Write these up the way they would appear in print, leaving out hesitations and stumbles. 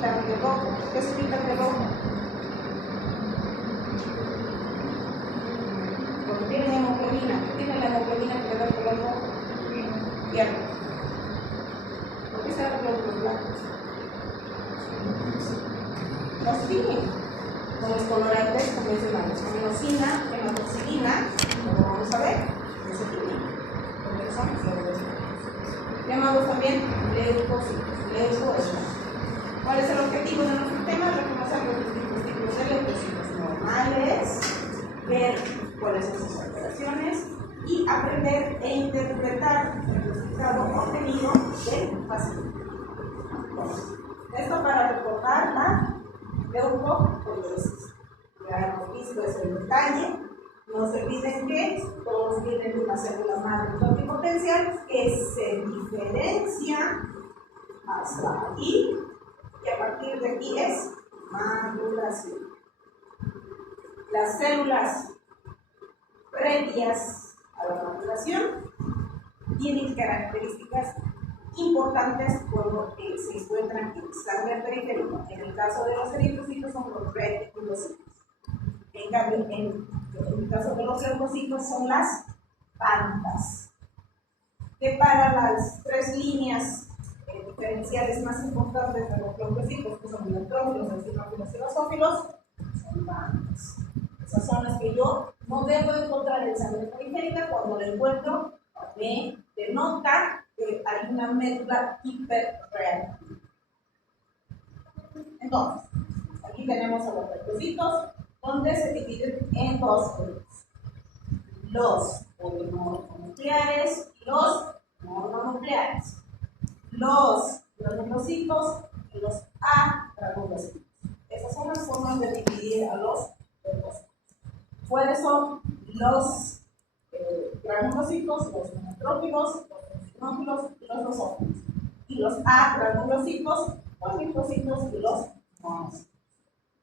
pintan de rojo? ¿Por qué se pintan de rojo? Porque tienen hemoglobina. ¿Qué tiene la hemoglobina que le da el color rojo? Hierro. ¿Por qué se dan glóbulos blancos? Los tienen con los colorantes convencionales, aminosina, hematoxilina, como vamos a ver, eso tiene, porque son glóbulos blancos. Llamados también leucocitos, leucocitos. ¿Cuál es el objetivo de nuestro tema? Reconocer los distintos tipos de leucocitos normales, ver cuáles son sus alteraciones y aprender e interpretar el resultado obtenido del paciente. Esto para recordar la leucopoiesis. Ya hemos visto ese detalle. No se olviden que todos vienen de una célula madre pluripotencial que se diferencia hasta aquí y a partir de aquí es maduración. Las células previas a la maduración tienen características importantes cuando se encuentran en sangre periférica. En el caso de los eritrocitos son los reticulocitos. En cambio, en el caso de los leucocitos son las pantas. Que para las tres líneas diferenciales más importantes de los leucocitos, que son los neutrófilos, los eosinófilos y los basófilos, son pantas. Esas son las que yo no debo encontrar en sangre periférica. Cuando la encuentro, me denota que hay una médula hiperreactiva. Entonces, aquí tenemos a los leucocitos, donde se dividen en dos grupos: los polimorfonucleares y los mononucleares, los granulocitos y los agranulocitos. Esas son las formas de dividir a los leucocitos. ¿Cuáles son los granulocitos, los neutrófilos, los eosinófilos y los basófilos? Y los agranulocitos, los linfocitos y los monocitos.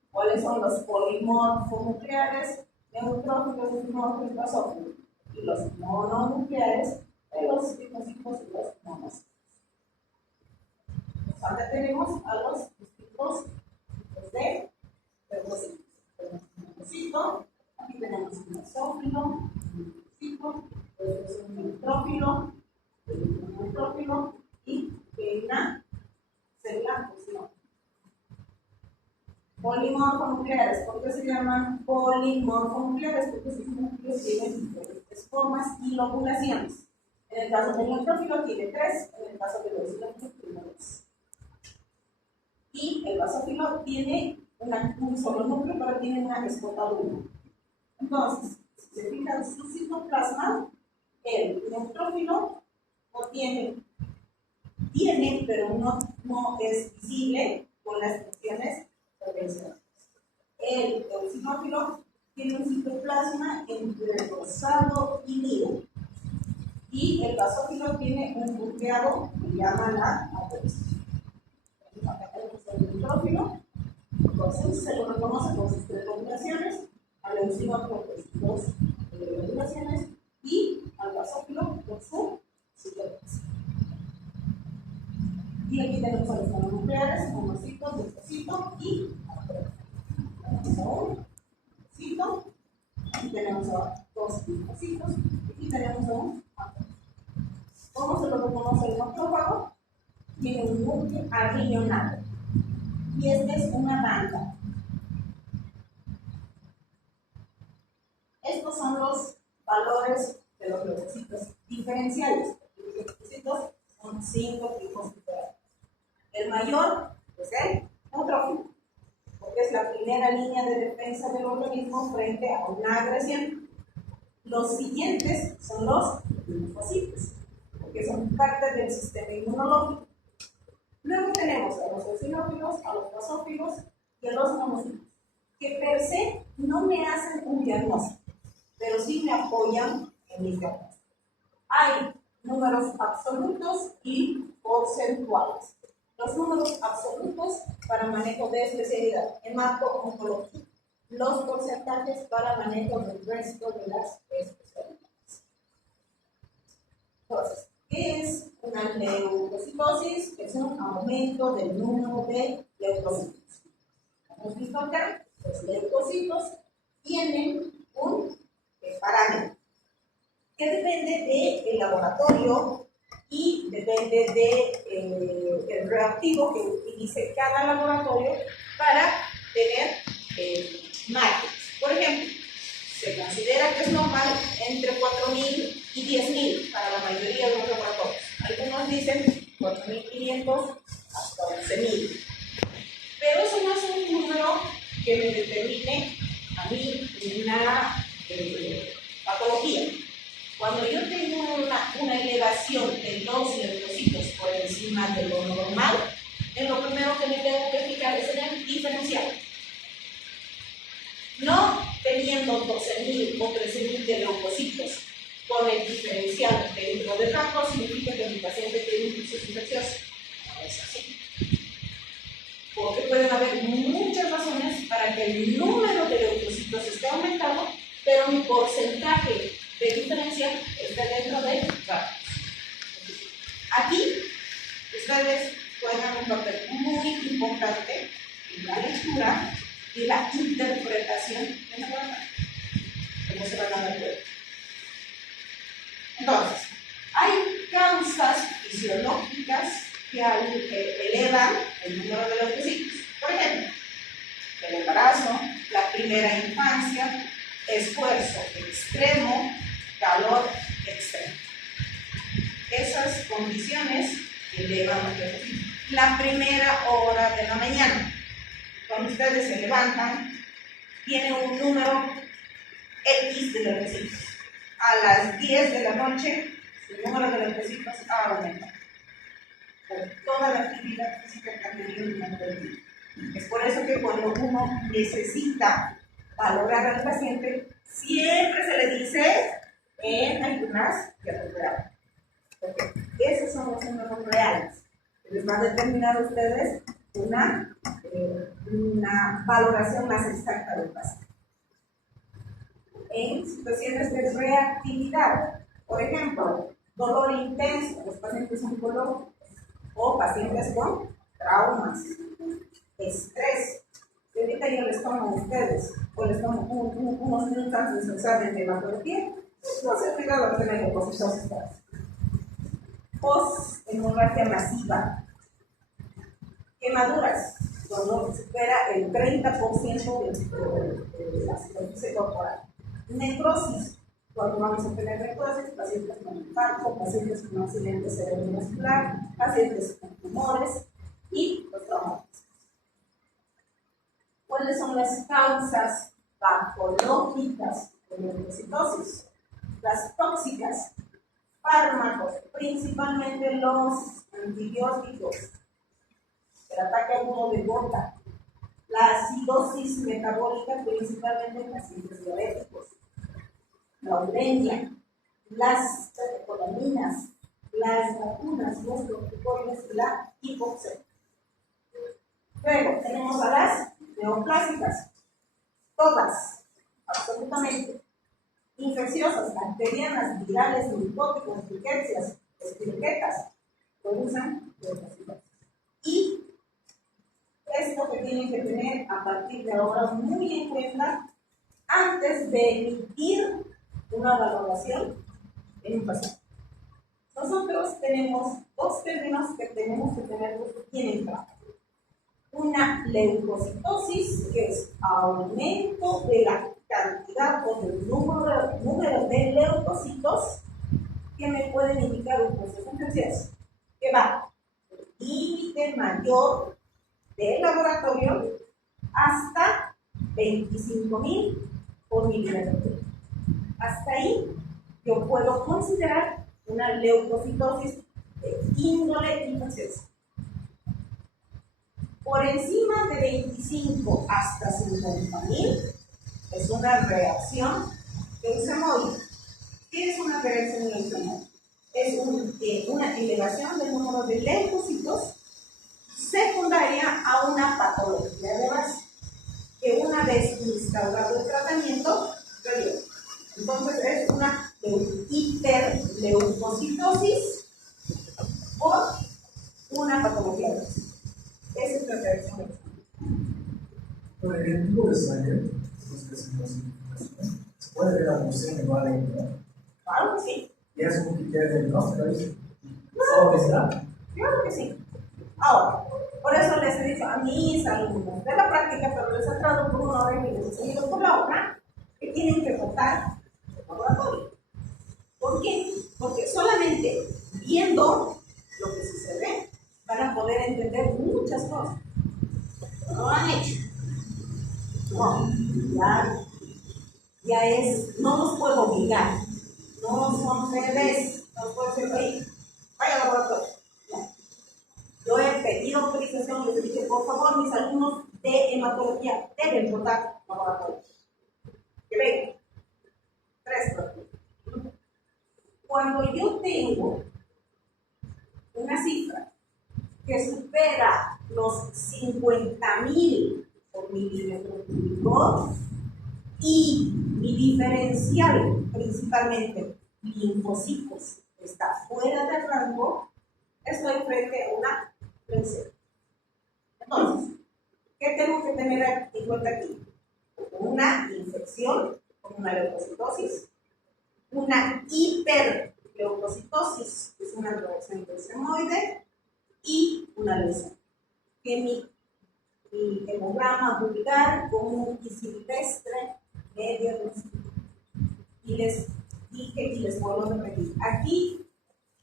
¿Cuáles son los polimorfonucleares, neutrófilos, eosinófilos y basófilos? Y los mononucleares, los linfocitos y los monocitos. Ahora tenemos a los distintos tipos de leucocitos. Tenemos un leucocito, aquí tenemos un basófilo, un linfocito, un neutrófilo, un neutrófilo y una célula eosinófila. Polimorfonucleares. ¿Por qué se llaman polimorfonucleares? Porque sus núcleos tienen diferentes formas y lobulaciones. En el caso del neutrófilo tiene 3, en el caso del eosinófilo tiene 2. Y el basófilo tiene un solo núcleo, pero tiene una escotadura. Entonces, si se fijan su citoplasma, el neutrófilo no tiene, pero no es visible con las funciones convencionales. El eosinófilo tiene un citoplasma entre rosado y nido. Y el basófilo tiene un nucleado que llama la apófisis. El neutrófilo, entonces se lo reconoce con sus 3 lobulaciones, al eosinófilo con sus 2 lobulaciones y al basófilo con su citoplasma. Y aquí tenemos a los mononucleares, monocito, leucocito y apófisis. Tenemos a un cito, aquí tenemos a 2 linfocitos y aquí tenemos a un apófisis. ¿Cómo se lo reconoce el macrófago? Tiene un núcleo arrillonado. Y esta es una banda. Estos son los valores de los leucocitos diferenciales. Los leucocitos son 5 tipos diferentes. El mayor es el neutrófilo, porque es la primera línea de defensa del organismo frente a una agresión. Los siguientes son los linfocitos, porque son parte del sistema inmunológico. Luego tenemos a los eosinófilos, a los basófilos y a los monocitos, que per se no me hacen un diagnóstico, pero sí me apoyan en mis diagnósticos. Hay números absolutos y porcentuales. Los números absolutos para manejo de especialidad, hemato-oncología. Los porcentajes para manejo del resto de las especialidades. Entonces, ¿qué es una leucocitosis? Es un aumento del número de leucocitos. Hemos visto acá, los leucocitos tienen un parámetro que depende del laboratorio y depende del reactivo que utilice cada laboratorio para tener márgenes. Por ejemplo, se considera que es normal entre 4.000 y 10.000 para la mayoría de los laboratorios. Algunos dicen 4.500 hasta 11.000. Pero eso no es un número que me determine a mí una patología. Cuando yo tengo una elevación de los leucocitos por encima de lo normal, en lo primero que me tengo que fijar es en el diferencial. No teniendo 12.000 o 13.000 de leucocitos con el diferencial dentro del rango, significa que mi paciente tiene un proceso infeccioso. No es así. Porque pueden haber muchas razones para que el número de leucocitos esté aumentado, pero mi porcentaje de diferencia está dentro del rango. Aquí, ustedes juegan un papel muy importante en la lectura y la interpretación de la norma. ¿Cómo se van a dar cuenta? Entonces, hay causas fisiológicas que elevan el número de leucocitos. Por ejemplo, el embarazo, la primera infancia, esfuerzo extremo, calor extremo. Esas condiciones elevan los leucocitos. La primera hora de la mañana, cuando ustedes se levantan, tiene un número X de leucocitos. A las 10 de la noche, su número de leucocitos ha aumentado. Por toda la actividad física que han tenido durante el día. Es por eso que cuando uno necesita valorar al paciente, siempre se le dice en ayunas y recuperar. Porque esos son los números reales que les va a determinar a ustedes una valoración más exacta del paciente. En situaciones de reactividad, por ejemplo, dolor intenso, los pacientes oncológicos o pacientes con traumas, estrés. Y ahorita yo les tomo a ustedes, o les tomo unos minutos antes de examen de hematología, no se olvida lo que tenemos con sus estados. Post-hemorragia masiva, quemaduras, cuando supera el 30% de la superficie corporal. Necrosis, cuando vamos a tener necrosis, pacientes con infarto, pacientes con accidente cerebrovascular, pacientes con tumores y los traumáticos. ¿Cuáles son las causas patológicas de leucocitosis? Las tóxicas, fármacos, principalmente los antibióticos, el ataque agudo de gota, la acidosis metabólica, principalmente en pacientes diabéticos, la uremia, las catecolaminas, las vacunas, los corticoides y la hipoxemia. Luego tenemos a las neoplásicas, todas, absolutamente, infecciosas, bacterianas, virales, micóticos, riquecias, espiriquetas, producen leucocitosis. Y esto que tienen que tener a partir de ahora muy en cuenta antes de emitir una valoración en un paciente. Nosotros tenemos dos términos que tenemos que tener bien en claro. Una leucocitosis, que es aumento de la cantidad o del número de leucocitos que me pueden indicar un proceso infeccioso, que va del límite mayor del laboratorio hasta 25.000 por mililitro. Hasta ahí yo puedo considerar una leucocitosis de índole infecciosa. Por encima de 25 hasta 50.000 es una reacción leucemóide. ¿Qué es una reacción leucemóide? Es una elevación del número de leucocitos secundaria a una patología de base, que una vez instaurado el tratamiento, revierte. Entonces es una hiperleucocitosis por una patología de base. Esa es la reacción. Por el tubo de sangre, se puede ver la función igual ahí, ¿no? Claro que sí. Y es un criterio de diagnóstico, ¿solo obesidad? Claro que sí. Ahora, por eso les he dicho a mis alumnos de la práctica, pero les he entrado por una hora y les he seguido por la otra, que tienen que votar el laboratorio. ¿Por qué? Porque solamente viendo lo que sucede van a poder entender muchas cosas. No lo han hecho. No, ya es, no los puedo obligar. No son bebés. No puedo decir, oye, vaya al laboratorio. No. Yo he pedido autorización, les he dicho, por favor, mis alumnos de hematología deben votar laboratorio. Que vengan. 3 personas. Cuando yo tengo una cifra que supera los 50,000 por milímetro cúbico y mi diferencial, principalmente linfocitos, está fuera del rango, estoy frente a una leucemia. Entonces, ¿qué tengo que tener en cuenta aquí? Una infección con una leucocitosis, una hiperleucocitosis, que es una reacción leucemoide, y una leucemia. Que mi hemograma vulgar con un silvestre medio leucemia. Y les dije y les vuelvo a repetir, aquí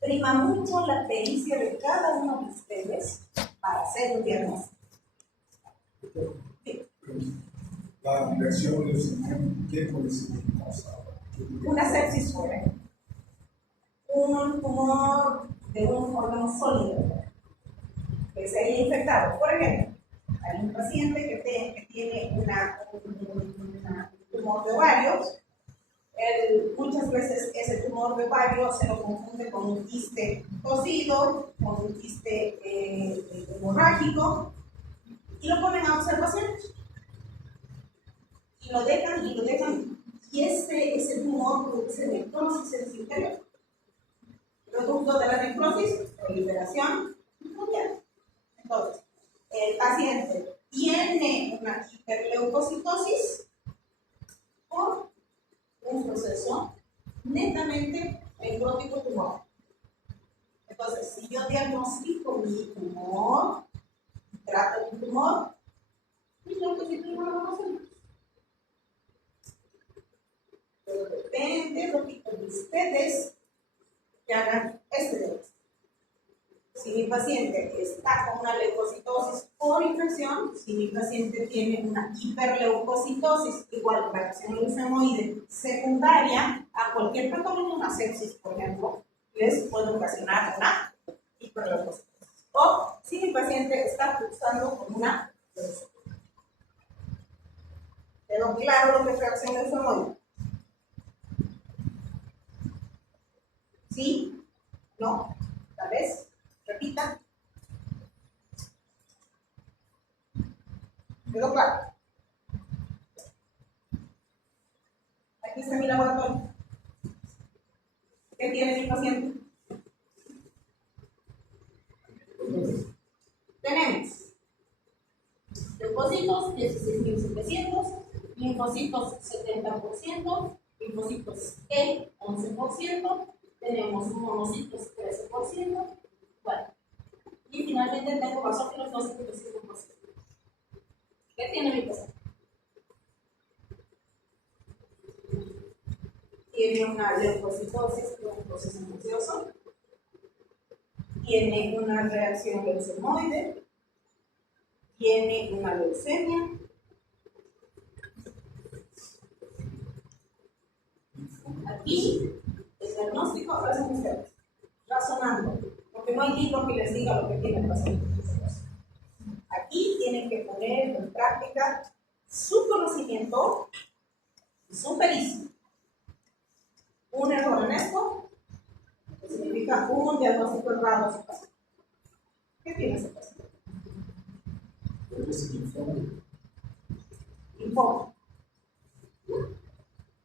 prima mucho la pericia de cada uno de ustedes para hacer un diagnóstico. Sí. La versión del sistema, ¿qué puede ser? Una sepsis fuera. Un tumor de un órgano sólido que se haya infectado. Por ejemplo, hay un paciente que tiene un tumor de ovarios. Muchas veces ese tumor de ovario se lo confunde con un quiste cocido, con un quiste hemorrágico, y lo ponen a observación. Y lo dejan, y ese tumor produce necrosis en su interior. Producto de la necrosis, proliferación microbiana. Entonces, el paciente tiene una hiperleucocitosis por un proceso netamente necrótico tumor. Entonces, si yo diagnostico mi tumor, trato mi tumor, mis leucocitos no lo van a hacer. Pero depende de lo que ustedes que hagan este diagnóstico. Si mi paciente está con una leucocitosis por infección, si mi paciente tiene una hiperleucocitosis, igual reacción leucemoide secundaria a cualquier patógeno, una sepsis, por ejemplo, les puede ocasionar una hiperleucocitosis. O si mi paciente está cursando con una leucemia. ¿Quedó claro lo que es reacción leucemoide? ¿Sí? ¿No? ¿Tal vez? Repita. ¿Quedó claro? Aquí está mi laboratorio. ¿Qué tiene mi paciente? Tenemos leucocitos 16,700, linfocitos 70%, linfocitos E 11%, tenemos monocitos 13%, bueno, y finalmente tengo basófilos 12,5%. ¿Qué tiene mi paciente? Tiene una leucocitosis con un proceso infeccioso, tiene una reacción leucemoide, tiene una leucemia, aquí el diagnóstico lo hacen ustedes, razonando, porque no hay libro que les diga lo que tiene el paciente. Aquí tienen que poner en práctica su conocimiento y su pericia. Un error en esto significa un diagnóstico errado a su paciente. ¿Qué tiene ese paciente? Informe.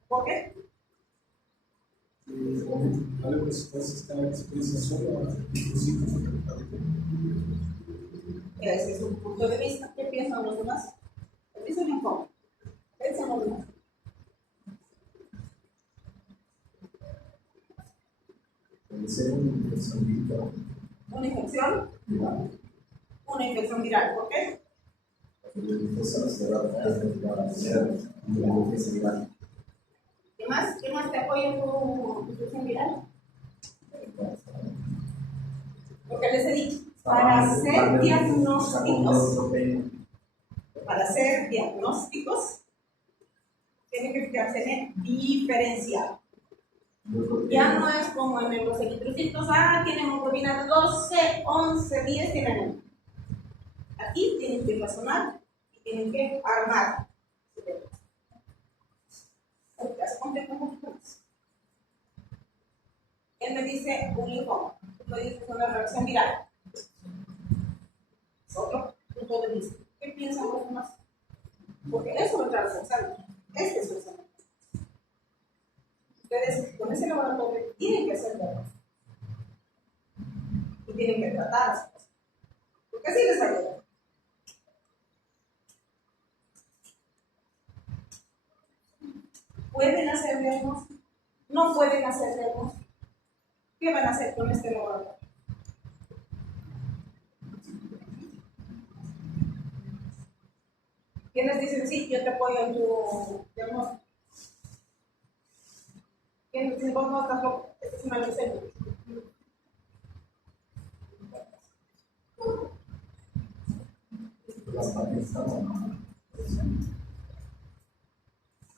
¿Por qué? Ese es un punto de vista. ¿Qué piensan los demás? el linfoma? Pensemos bien. Puede ser una infección viral. ¿Una infección? Una infección viral. ¿Por qué? Porque la infección se va a ser una infección viral. ¿Qué más? ¿Qué más te apoya en tu infección viral? Porque les he dicho, para hacer diagnósticos, tienen que fijarse en el diferencial. Ya no es como en los eritrocitos, tienen hemoglobina de 12, 11, 10, tienen. Aquí tienen que razonar y tienen que armar. Él me dice un linfoma, tú me dices una reacción viral. Es otro punto de vista. ¿Qué piensan los demás? Porque eso lo trae pensando. Este es el examen. Ustedes con ese laboratorio tienen que hacer todo. Y tienen que tratar las cosas. Porque así les ayuda. ¿Pueden hacer diagnóstico? ¿No pueden hacer diagnóstico? ¿Qué van a hacer con este laboratorio? ¿Quiénes dicen sí, yo te apoyo en tu diagnóstico? ¿Quiénes dicen vos no estás loco? Esta es una leucemia.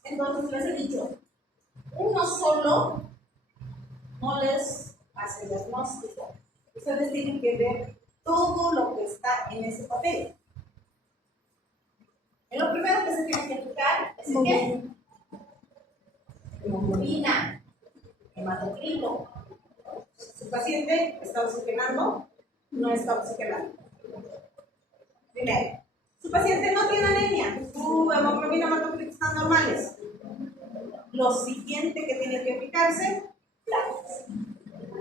Entonces les he dicho, uno solo no les hace diagnóstico. Ustedes tienen que ver todo lo que está en ese papel. Y lo primero que se tiene que fijar es el qué. Hemoglobina, hematocrito. Su paciente está oxigenando, no está oxigenando. Primero, su paciente no tiene anemia, su hemoglobina, hematocrito están normales. Lo siguiente que tiene que fijarse, plaques.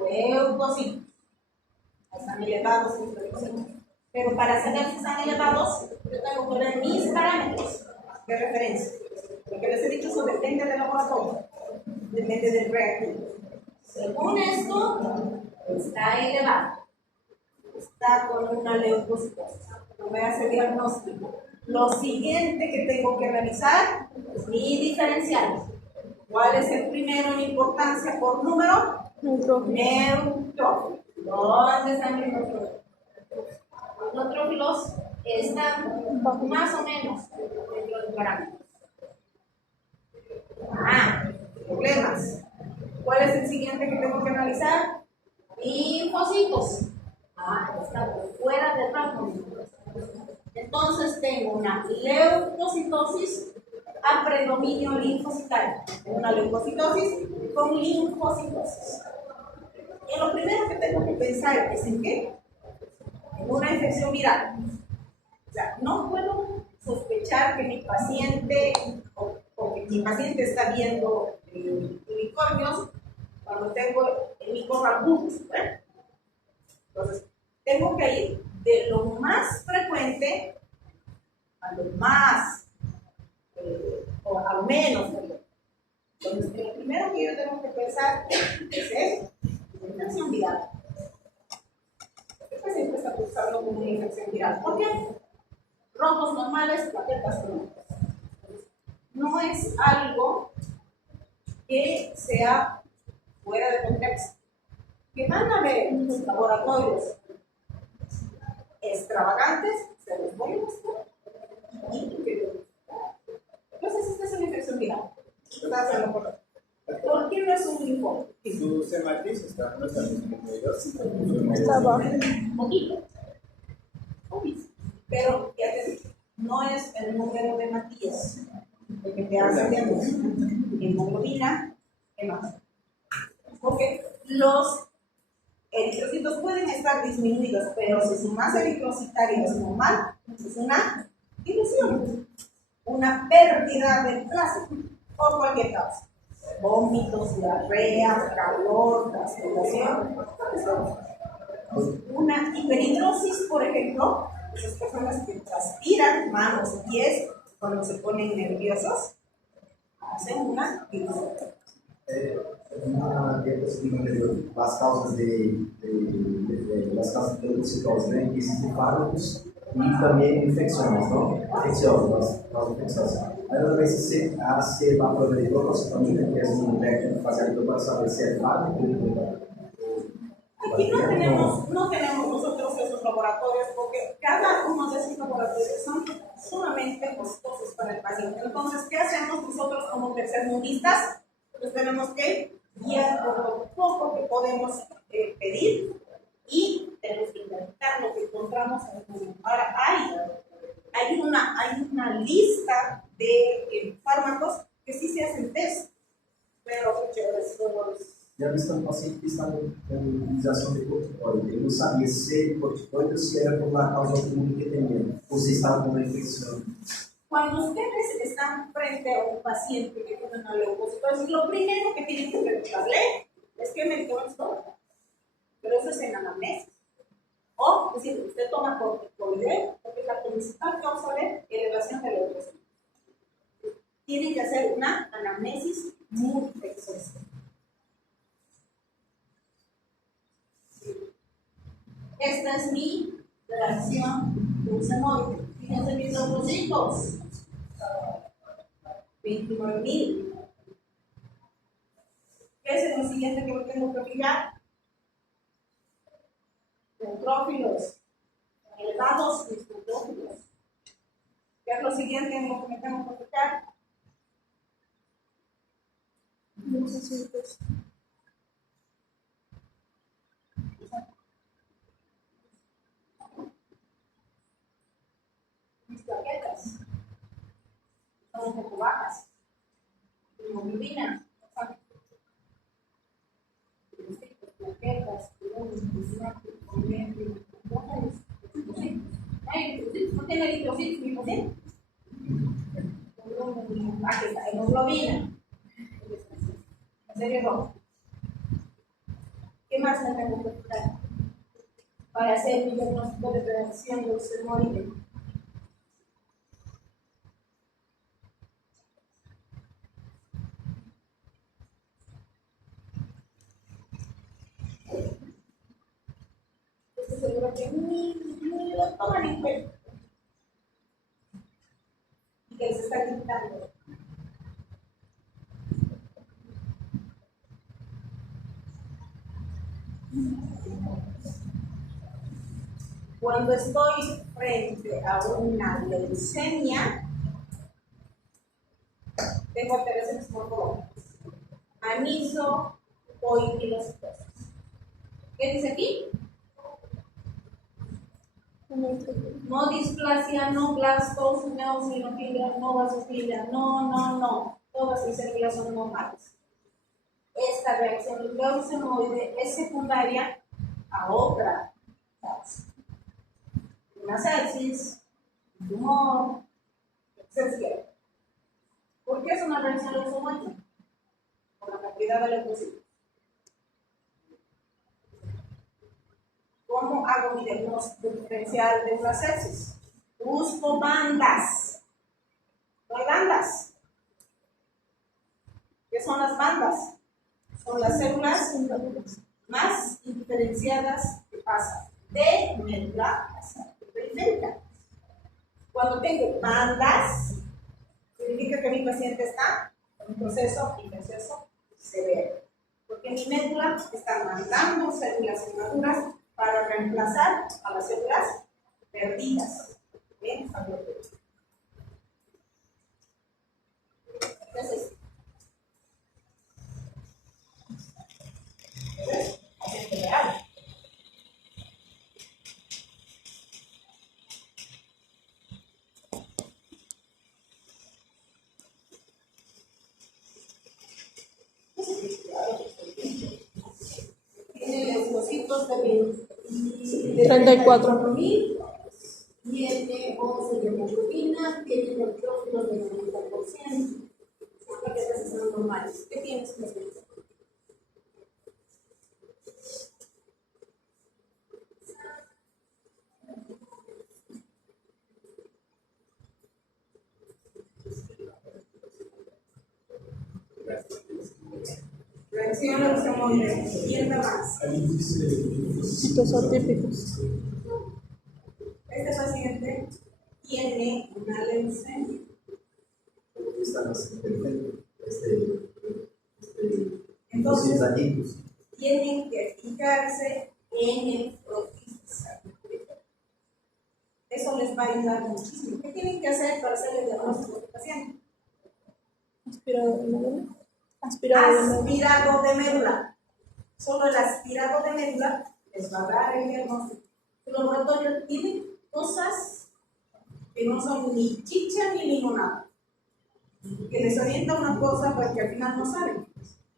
Leucocitos. Están elevados, pero para saber si están elevados, yo tengo que ver mis parámetros de referencia. Lo que les he dicho, eso depende del laboratorio, depende del reactivo. Según esto, está elevado, está con una leucocitosis. No me hace diagnóstico. Lo siguiente que tengo que revisar es mi diferencial. ¿Cuál es el primero en importancia por número? Neutrófilo. ¿Dónde están los neutrófilos? Los neutrófilos están más o menos dentro del parámetro. Problemas. ¿Cuál es el siguiente que tengo que analizar? Linfocitos. Está por fuera del rango. Entonces tengo una leucocitosis a predominio linfocitario. Tengo una leucocitosis con linfocitosis. Y lo primero que tengo que pensar es en qué? En una infección viral. O sea, no puedo sospechar que mi paciente o que mi paciente está viendo unicornios cuando tengo el microrabutus. Entonces, tengo que ir de lo más frecuente a lo más, o a lo menos frecuente. Entonces, lo primero que yo tengo que pensar es eso, la infección viral. Este paciente está cursando con una infección viral. ¿Por qué? Rojos normales, plaquetas crónicas. No es algo que sea fuera de contexto. Que van a ver en los laboratorios extravagantes, se los voy a mostrar. Entonces, esta es una infección viral. Está haciendo correcto. ¿Por qué no es un linfoma? Su matriz no está Está bajo. Un poquito. Pero, ya te digo, no es el número de Matías el que te hace diagnóstico. Hemoglobina, hematocrito. Porque los eritrocitos pueden estar disminuidos, pero si su masa eritrocitaria es normal, es una dilución, una pérdida del plasma, por cualquier causa. Vómitos, diarrea, calor, transpiración. Una hiperhidrosis, por ejemplo, esas personas que transpiran, manos y pies, Cuando se ponen nerviosos, hacen una dieta. Uma diapositiva das causas das causas de leucocitose, né? Existem fármacos e também infecções, não? Infecciosas, causas infecciosas. Aí eu também se a prova de procalcitonina, que é um técnico que faz a para saber se é fármaco Aquí no tenemos nosotros esos laboratorios porque cada uno de esos laboratorios son sumamente costosos para el paciente. Entonces, ¿qué hacemos nosotros como tercermundistas? Pues tenemos que guiar por lo poco que podemos pedir y tenemos que intentar lo que encontramos en el mundo. Ahora, hay una lista de fármacos que sí se hacen test, pero já visto um paciente que estava com utilização de corticoide. Ele não sabia se corticoide ou se era por uma causa autoimune que tinha, ou se estava com uma infecção. Cuando ustedes están frente a un paciente que tiene una leucocitosis, lo primero que tienen que preguntarle es qué medicamentos toma. Pero eso es en anamnesis. O, es decir, usted toma corticoide porque es la principal causa de elevación de leucocitos. Tienen que hacer una anamnesis muy exhaustiva. Esta es mi reacción leucemoide. Fíjense mis leucocitos. 29,000. ¿Qué es lo siguiente que tengo que fijar? Neutrófilos. Elevados mis neutrófilos. ¿Qué es lo siguiente en lo que me tengo que fijar? Leucocitos. Mis plaquetas son un poco bajas. Hemoglobina, plaquetas, ¿no tiene eritrocitos mi paciente? Aquí está, hemoglobina. Serie roja. ¿Qué más me tengo que fijar para hacer mi diagnóstico de reacción leucemoide? Estoy segura que ni lo toman en cuenta y que les está quitando. Cuando estoy frente a una leucemia, tengo alteraciones morfológicas. Aniso, poiquilocitosis. ¿Qué dice aquí? No displasia, no blastos, no sinofilia, no basofilia, no. Todas mis células son normales. Esta reacción leucemoide es secundaria a otra causa. Una sepsis, un tumor, etc. ¿Por qué es una reacción leucemoide? Por la cantidad de leucocitos. ¿Cómo hago mi diagnóstico diferencial de una sepsis? Busco bandas. No hay bandas. ¿Qué son las bandas? Son las células más indiferenciadas que pasan de médula a periférica. Cuando tengo bandas, significa que mi paciente está en un proceso infeccioso severo. Porque mi médula está mandando células inmaduras para reemplazar a las células perdidas. ¿Bien? Entonces, paciente real. Tiene leucocitos de 34,000, tiene 11 de hemoglobina, tiene neutrófilos del 90%. Son plaquetas son normales. ¿Qué tienes que hacer? infección, leucemia, ¿quién da más? Ahí dice Hitos atípicos. Este paciente tiene una leucemia. Aquí están los perfectos. Entonces, adictos. tienen que fijarse en el profiscal. Eso les va a ayudar muchísimo. ¿Qué tienen que hacer para hacer el diagnóstico del paciente? Aspirado de médula. Aspirado de médula. Aspirado de médula. Solo el aspirado de médula les va a dar el diagnóstico. El laboratorio tiene cosas que no son ni chicha ni limonada, que les orienta una cosa para que al final no saben.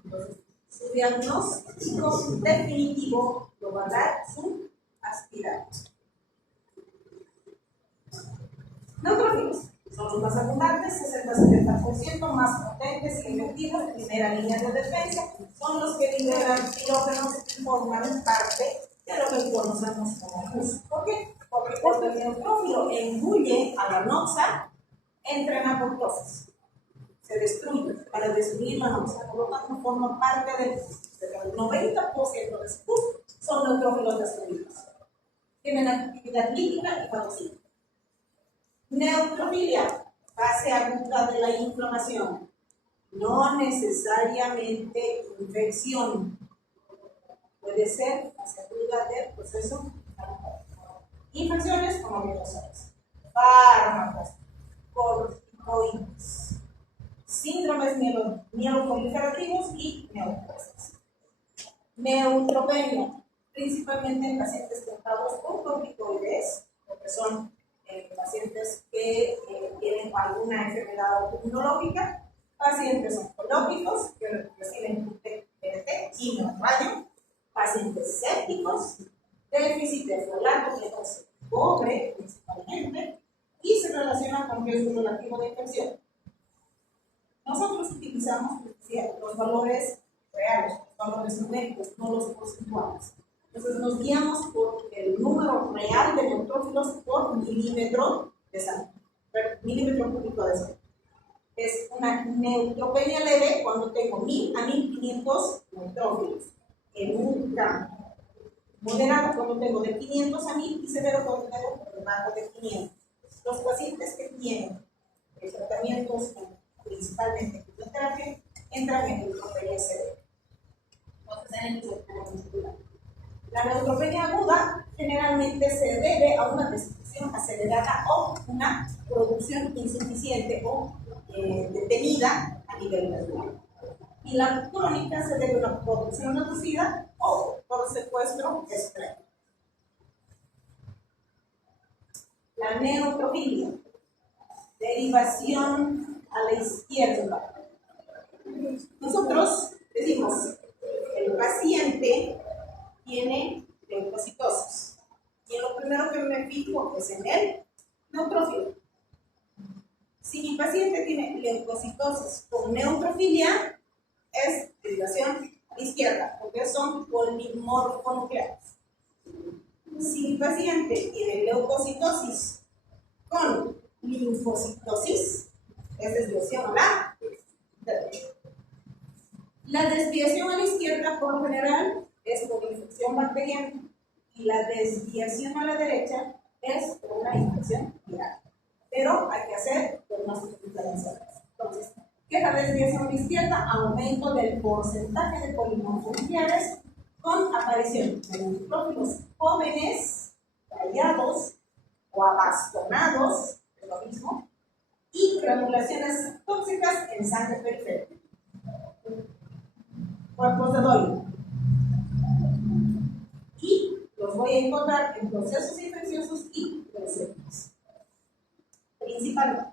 Entonces, su diagnóstico definitivo lo va a dar su aspirado. Neutrófilos son los más abundantes, 60-70% más potentes y efectivos, primera línea de defensa, son los que liberan pirógenos y forman parte de lo que conocemos como pus. ¿Por qué? Porque cuando el neutrófilo engulle a la noxa, entra en apoptosis. Se destruye para destruir la noxa, por lo tanto forma parte del pus. El 90% de su pus son neutrófilos destruidos. Tienen actividad líquida y fagocítica. Neutrofilia, fase aguda de la inflamación, no necesariamente infección, puede ser fase aguda del proceso inflamatorio. Infecciones como virosomas, fármacos, corticoides, síndromes mieloproliferativos y neoplasias. Neutropenia, principalmente en pacientes tratados con corticoides, porque son pacientes que tienen alguna enfermedad autoinmunológica, pacientes oncológicos que reciben PRT, quimio, radio, pacientes sépticos, déficit de folato, de cobre principalmente, y se relaciona con riesgo relativo de infección. Nosotros utilizamos los valores reales, los valores numéricos, no los porcentuales. Entonces nos guiamos por el número real de neutrófilos por milímetro de sangre, milímetro cúbico de sangre. Es una neutropenia leve cuando tengo 1000 a 1500 neutrófilos en un gramo. Moderado cuando tengo de 500 a 1000 y severo cuando tengo por debajo de 500. Los pacientes que tienen tratamientos principalmente quimioterapia entran en neutropenia severa. Entonces en el muscular. La neutropenia aguda generalmente se debe a una destrucción acelerada o una producción insuficiente o detenida a nivel medular. Y la crónica se debe a una producción reducida o por secuestro extremo. La neutrofilia, derivación a la izquierda. Nosotros decimos, el paciente tiene leucocitosis. Y lo primero que me fijo es en el neutrófilo. Si mi paciente tiene leucocitosis con neutrofilia, es derivación a la izquierda, porque son polimorfonucleares. Si mi paciente tiene leucocitosis con linfocitosis, es desviación a la derecha. La desviación a la izquierda, por lo general, es por infección bacteriana y la desviación a la derecha es por una infección viral. Pero hay que hacer diagnósticos diferenciales. Entonces, ¿qué es la desviación a la izquierda? Aumento del porcentaje de polimorfonucleares con aparición de neutrófilos jóvenes, rayados o abastonados, es lo mismo, y granulaciones tóxicas en sangre periférica. Cuerpos de Doyle. Y los voy a encontrar en procesos infecciosos y leucemias. Principalmente.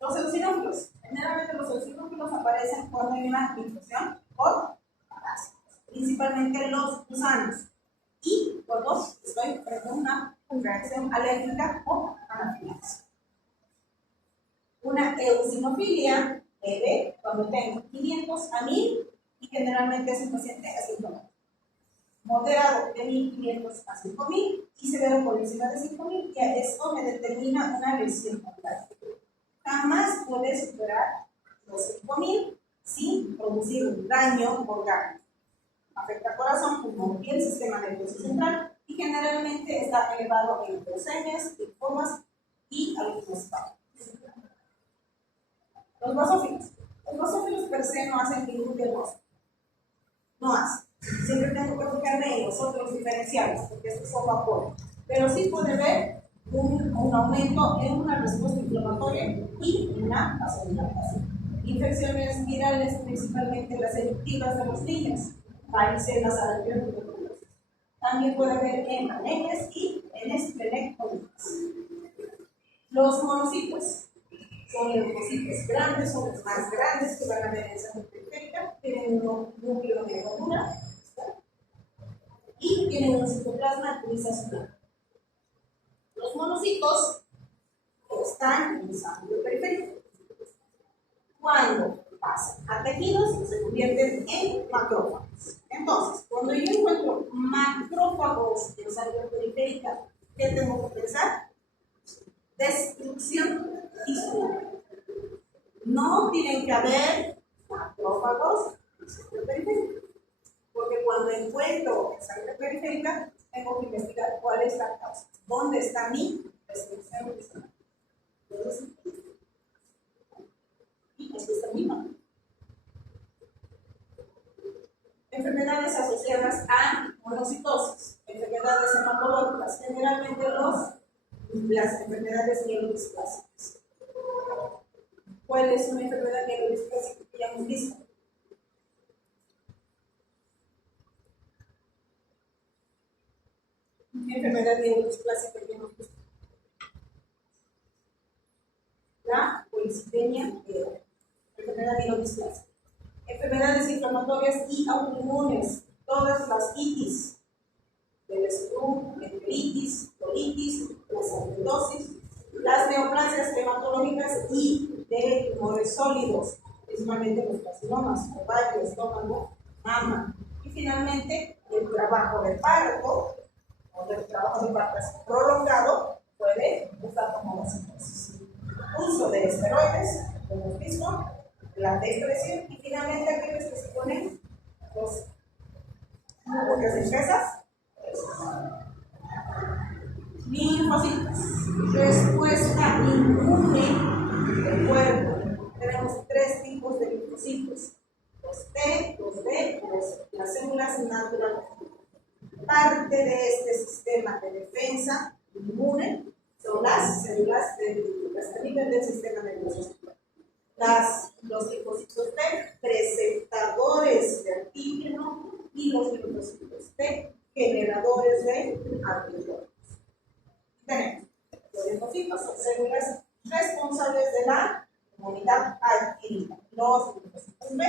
Los eosinófilos. Generalmente los eosinófilos aparecen cuando hay una infección por parásitos, principalmente los gusanos. Y cuando estoy frente a una reacción alérgica o anafilaxia. Una eosinofilia leve cuando tengo 500 a 1000 y generalmente es un paciente asintomático. Moderado de 1500 a 5000 y severo por encima de 5000, y esto me determina una lesión ocular. Jamás puede superar los 5000 sin producir daño orgánico. Afecta al corazón, pulmón y el sistema nervioso central y generalmente está elevado en leucemias, linfomas y algunos páramos. Los basófilos. Los basófilos per se no hacen ningún diagnóstico. No hacen. Siempre tengo que fijarme en los otros diferenciales, porque estos son vapor. Pero sí puede haber un aumento en una respuesta inflamatoria y una vasodilatación. Infecciones virales, principalmente las eruptivas de los niños, varicelas, sarampión y tuberculosis. También puede haber en anemias y en esplenectomías. Los monocitos son leucocitos grandes, son los más grandes que van a ver en sangre periférica, tienen un núcleo de gordura y tienen un citoplasma unicelular. Los monocitos están en sangre periférica. Cuando pasan a tejidos, se convierten en macrófagos. Entonces, cuando yo encuentro macrófagos en sangre periférica, ¿qué tengo que pensar? Destrucción tisular. No tienen que haber macrófagos en sangre periférica, porque cuando encuentro en sangre periférica, tengo que investigar cuál es la causa. ¿Dónde está mi destrucción tisular? Y esto está mi mano. Enfermedades asociadas a monocitosis, enfermedades hematológicas, generalmente las enfermedades mielodisplásicas. ¿Cuál es una enfermedad mielodisplásica que ya hemos visto? ¿Qué enfermedad mielodisplásica que ya hemos visto? La policitenia vera, enfermedad mielodisplásica. Enfermedades inflamatorias y autoinmunes, todas las itis, el STU, enteritis, colitis, las acidosis, las neoplasias hematológicas y de tumores sólidos, principalmente los carcinomas, ovario, estómago, mama. Y finalmente, el trabajo de parto, o el trabajo de parto prolongado, puede estar como vasculosis. Uso de esteroides, como hemos visto, la depresión y finalmente aquellos que se ponen los mucosas espesas. Linfocitos, respuesta inmune del cuerpo. Tenemos tres tipos de linfocitos: los T, los B, las células naturales. Parte de este sistema de defensa inmune son las células a nivel del sistema nervioso central. Los linfocitos T, preceptadores de antígeno, y los linfocitos T, generadores de anticuerpos. Tenemos los linfocitos, son células responsables de la inmunidad adquirida. Los linfocitos B,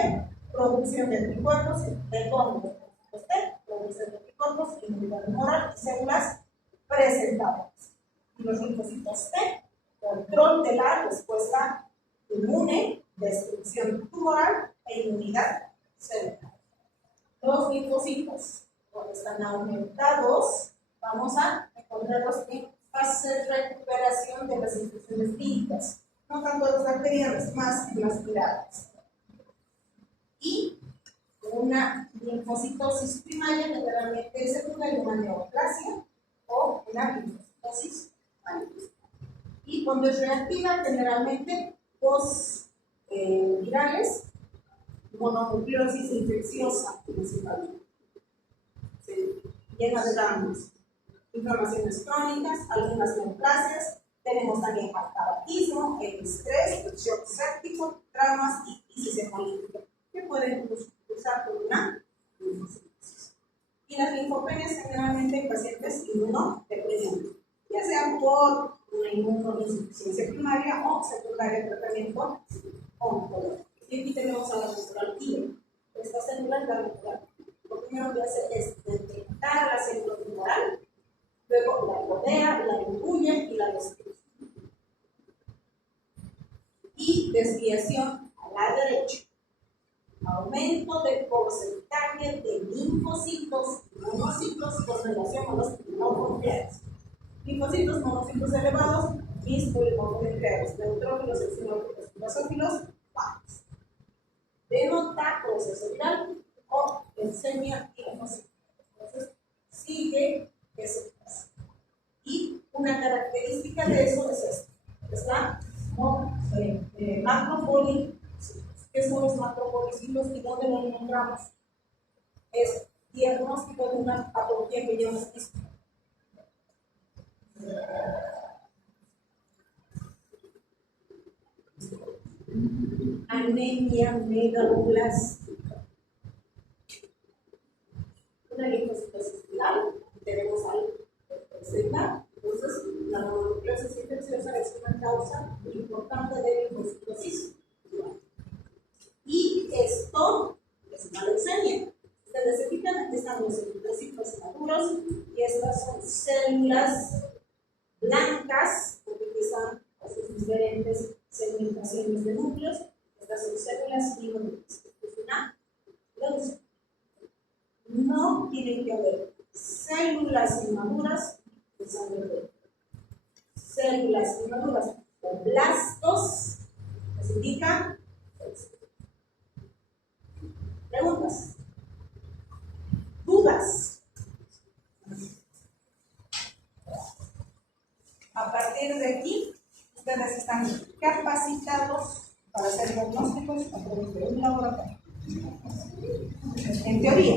producción de anticuerpos, perdón, los linfocitos T, producción de anticuerpos, inmunidad humoral y células presentadoras. Y los linfocitos T, control de la respuesta inmune, destrucción tumoral e inmunidad celular. Los linfocitos, cuando están aumentados, vamos a encontrarlos en fase de recuperación de las infecciones víricas, no tanto las bacterianas, más en las virales. Y una linfocitosis primaria generalmente se produce en una neoplasia o una linfocitosis maligna. Y cuando es reactiva, generalmente virales, mononucleosis infecciosa principalmente. Se llena de daños, inflamaciones crónicas, algunas neoplasias, tenemos también tabaquismo, el estrés, el shock séptico, traumas y crisis hemolítica, que pueden cursar por una linfocitosis. Y las linfopenias generalmente en pacientes inmunodeprimidos, ya sea por una inmunodeficiencia primaria o secundaria de tratamiento oncológico. Y aquí tenemos a la natural IE. Esta célula es la natural. Lo primero que hace es detectar la célula tumoral, luego la rodea, la imbuye y la destruye. Y desviación a la derecha. Aumento del porcentaje de linfocitos y monocitos con relación a los mononucleares. Linfocitos, monocitos elevados y polinucleares, neutrófilos, eosinófilos y basófilos bajos. De denota proceso viral o enseña diagnóstico. Entonces, sigue ese paso. Y una característica de eso es esto. Está macropolicitos. ¿Qué son los macropolicitos y dónde los encontramos? Es diagnóstico de una patología que ya hemos visto. Anemia megaloblástica. Una linfocitosis viral, tenemos algo presenta. Entonces, la mononucleosis infecciosa es una causa importante de linfocitosis viral. Y esto es una leucemia. Ustedes se fijan, aquí están los eritrocitos maduros y estas son células blancas, porque aquí están sus diferentes segmentaciones de núcleos. Estas son células inmaduras. Es una leucemia. No tienen que haber células inmaduras en sangre. Células inmaduras o blastos, que significan. Preguntas. Dudas. A partir de aquí, ustedes están capacitados para hacer diagnósticos a través de un laboratorio. En teoría.